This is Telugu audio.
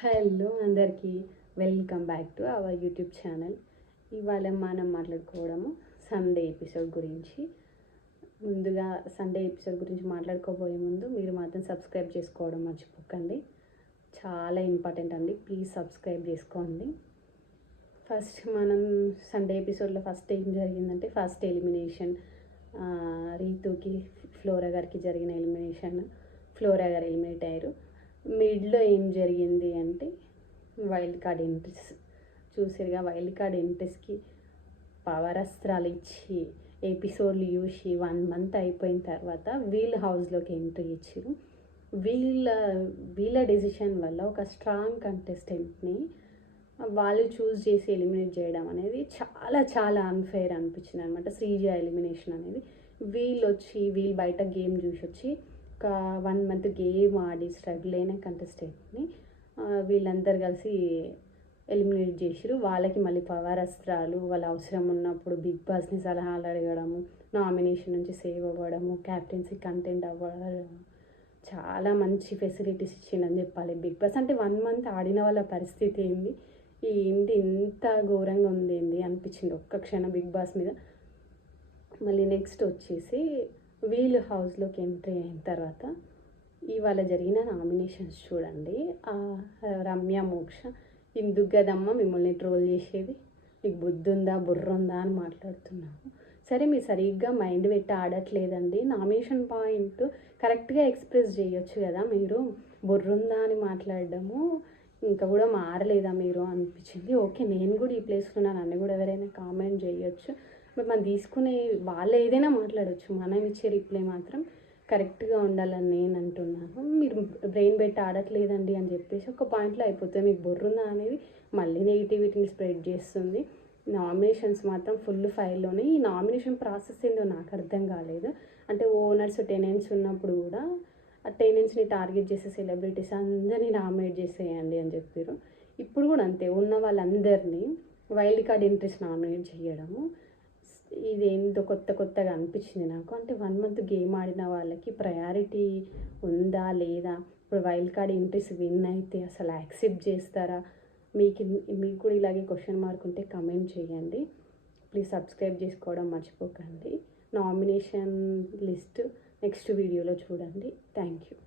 హలో అందరికీ welcome back to our YouTube channel. ఇవాళ మనం మాట్లాడుకోవడము సండే ఎపిసోడ్ గురించి. ముందుగా సండే ఎపిసోడ్ గురించి మాట్లాడుకోబోయే ముందు మీరు మాత్రం సబ్స్క్రైబ్ చేసుకోవడం మర్చిపోకండి. చాలా ఇంపార్టెంట్ అండి. ప్లీజ్ సబ్స్క్రైబ్ చేసుకోండి. ఫస్ట్ మనం సండే ఎపిసోడ్లో ఫస్ట్ ఏం జరిగిందంటే ఫస్ట్ ఎలిమినేషన్. రీతుకి ఫ్లోరా గారికి జరిగిన ఎలిమినేషన్. ఫ్లోరా గారు ఎలిమినేట్ అయ్యారు. మిడ్లో ఏం జరిగింది అంటే వైల్డ్ కార్డ్ ఎంట్రీస్ చూసారుగా వైల్డ్ కార్డ్ ఎంట్రీస్కి పవర్ అస్త్రాలు ఇచ్చి ఎపిసోడ్లు చూసి వన్ మంత్ అయిపోయిన తర్వాత వీళ్ళ హౌస్లోకి ఎంట్రీ ఇచ్చారు వీళ్ళ వీళ్ళ డెసిషన్ వల్ల ఒక స్ట్రాంగ్ కంటెస్టెంట్ని వాళ్ళు చూస్ చేసి ఎలిమినేట్ చేయడం అనేది చాలా చాలా అన్ఫెయిర్ అనిపించింది అనమాట శ్రీజ ఎలిమినేషన్ అనేది. వీళ్ళు వచ్చి వీళ్ళు బయట గేమ్ చూసి వచ్చి ఒక వన్ మంత్ గేమ్ ఆడి స్ట్రగుల్ అయిన కంటెస్టెంట్ని వీళ్ళందరూ కలిసి ఎలిమినేట్ చేసిరు వాళ్ళకి మళ్ళీ పవర్ అస్త్రాలు వాళ్ళ అవసరం ఉన్నప్పుడు బిగ్ బాస్ని సలహాలు అడగడము నామినేషన్ నుంచి సేవ్ అవ్వడము క్యాప్టెన్సీ కంటెంట్ అవ్వడం చాలా మంచి ఫెసిలిటీస్ ఇచ్చిండని చెప్పాలి. బిగ్ బాస్ అంటే వన్ మంత్ ఆడిన వాళ్ళ పరిస్థితి ఏంది? ఈ ఇంటి ఇంత ఘోరంగా ఉంది ఏంది అనిపించింది ఒక్క క్షణం బిగ్ బాస్ మీద. మళ్ళీ నెక్స్ట్ వచ్చేసి వీళ్ళు హౌస్లోకి ఎంట్రీ అయిన తర్వాత ఇవాళ జరిగిన నామినేషన్స్ చూడండి. రమ్య మోక్ష ఇందుకు కదమ్మా మిమ్మల్ని ట్రోల్ చేసేది. మీకు బుద్ధి ఉందా బుర్ర ఉందా అని మాట్లాడుతున్నాము. సరే మీరు సరిగ్గా మైండ్ పెట్టి ఆడట్లేదండి. నామినేషన్ పాయింట్ కరెక్ట్గా ఎక్స్ప్రెస్ చేయొచ్చు కదా మీరు. బుర్రుందా అని మాట్లాడడము ఇంకా కూడా మారలేదా మీరు అనిపించింది. ఓకే నేను కూడా ఈ ప్లేస్లో నన్ను కూడా ఎవరైనా కామెంట్ చేయొచ్చు. బట్ మనం తీసుకునే వాళ్ళు ఏదైనా మాట్లాడచ్చు. మనం ఇచ్చే రిప్లై మాత్రం కరెక్ట్గా ఉండాలని నేను అంటున్నాను. మీరు బ్రెయిన్ పెట్టి ఆడట్లేదండి అని చెప్పేసి ఒక పాయింట్లో అయిపోతుంది మీకు బొర్రుందా అనేది మళ్ళీ నెగిటివిటీని స్ప్రెడ్ చేస్తుంది. నామినేషన్స్ మాత్రం ఫుల్ ఫైల్లోనే. ఈ నామినేషన్ ప్రాసెస్ ఏందో నాకు అర్థం కాలేదు. అంటే ఓనర్స్ టెనెంట్స్ ఉన్నప్పుడు కూడా ఆ టెనెంట్స్ని టార్గెట్ చేసే సెలబ్రిటీస్ అందరినీ నామినేట్ చేసేయండి అని చెప్పారు. ఇప్పుడు కూడా అంతే. ఉన్న వాళ్ళందరినీ వైల్డ్ కార్డ్ ఇంట్రెస్ట్ నామినేట్ చేయడము. ఇది కొత్త కొత్తగా అనిపించింది నాకు. అంటే వన్ మంత్ గేమ్ ఆడిన వాళ్ళకి ప్రయారిటీ ఉందా లేదా? ఇప్పుడు వైల్డ్ కార్డ్ ఇంట్రెస్ట్ విన్ అయితే అసలు యాక్సెప్ట్ చేస్తారా? మీకు మీకు కూడా ఇలాగే క్వశ్చన్ మార్క్ ఉంటే కమెంట్ చేయండి. ప్లీజ్ సబ్స్క్రైబ్ చేసుకోవడం మర్చిపోకండి. నామినేషన్ లిస్ట్ నెక్స్ట్ వీడియోలో చూడండి. Thank you.